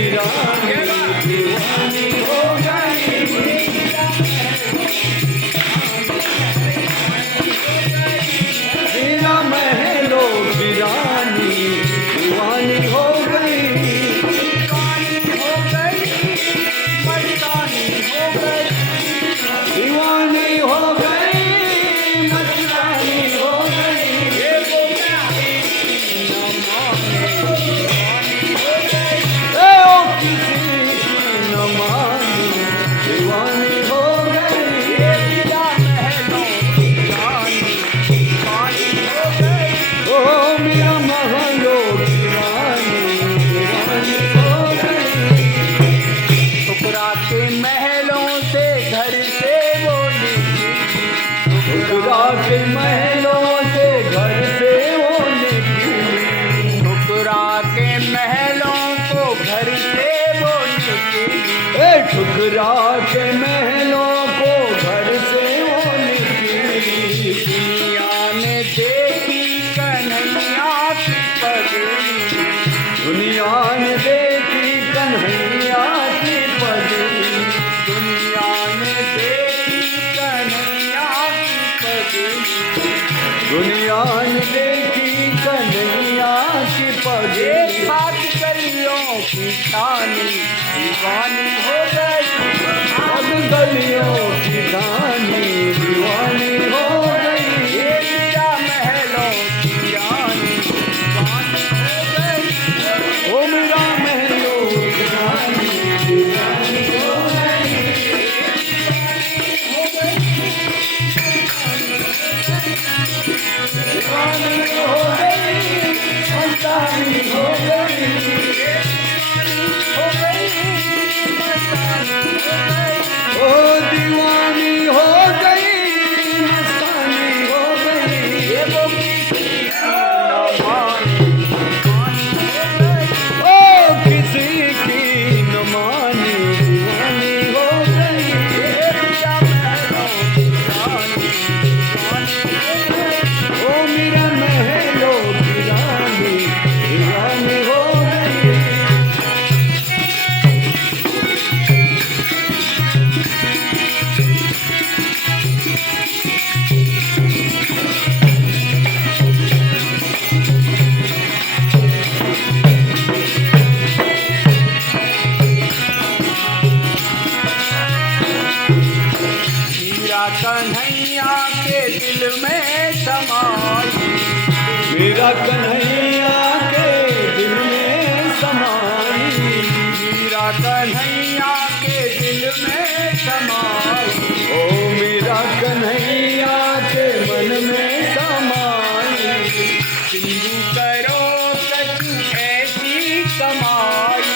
की रानी दीवानी हो गई। हीरा महलों की रानी दीवानी हो गई। दीवानी हो गई, मस्तानी हो गई, दीवानी हो गई, मस्तानी हो गई। ये वो प्यारी न माने, दीवानी हो गई। ए ओ किसी की न मानी दीवानी हो गई। ये हीरा महलों की रानी दीवानी हो गई। ओ मेरा महलों की रानी दीवानी हो गई। ठुकरा के महलों से घर से वो निकली, ठुकरा के महलों से घर से वो निकली। ठुकरा के महलों को घर से वो निकली। ए ठुकरा के महलों को घर से वो निकली। दुनिया ने देखी कन्हैया की पगड़ी, दुनिया ने देखी कन्हैया की पगड़ी। दुनिया ने देखी कन्हैया की पगड़ी। दुनिया ने देखी कन्हैया की ये पगड़ी। बात गलियों की शानी दीवानी हो गई। अब गलियों की रानी दीवानी हो गई। ये हीरा महलों की रानी दीवानी हो गई। ओ मेरा महलों की रानी दीवानी हो गई। दीवानी हो गई, मस्तानी हो गई। हो गई, मस्तानी हो गई। ओ दीवानी हो गई, मस्तानी हो गई। ये वो किसी की न माने, दीवानी हो गई। ओ किसी की न मानी दीवानी हो गई। ये हीरा महलों की रानी दीवानी हो गई। ओ मेरा महलों की रानी दीवानी हो गई। हीरा कन्हैया के दिल में समाई, मेरा कन्हैया के दिल में समाई। हीरा कन्हैया के दिल में समाई। ओ मेरा कन्हैया के मन में समाई। सिंधु करो कछु ऐसी कमाई,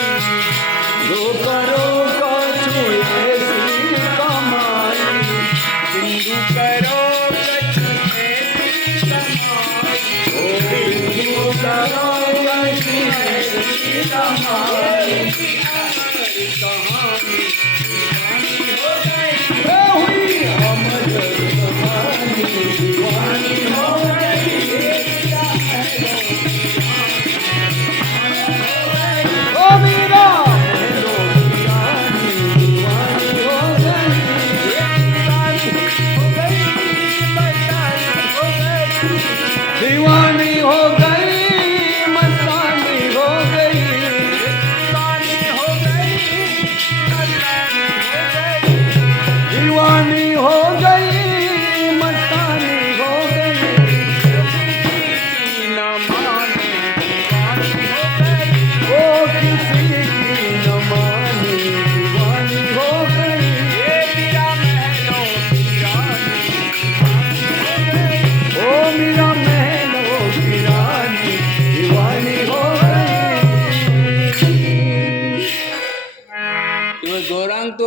जो करो कछु ऐसी कमाई। सिंधु करो कछु ऐसी कमाई। ओ बिंदु करो ऐसी कमाई। कहानी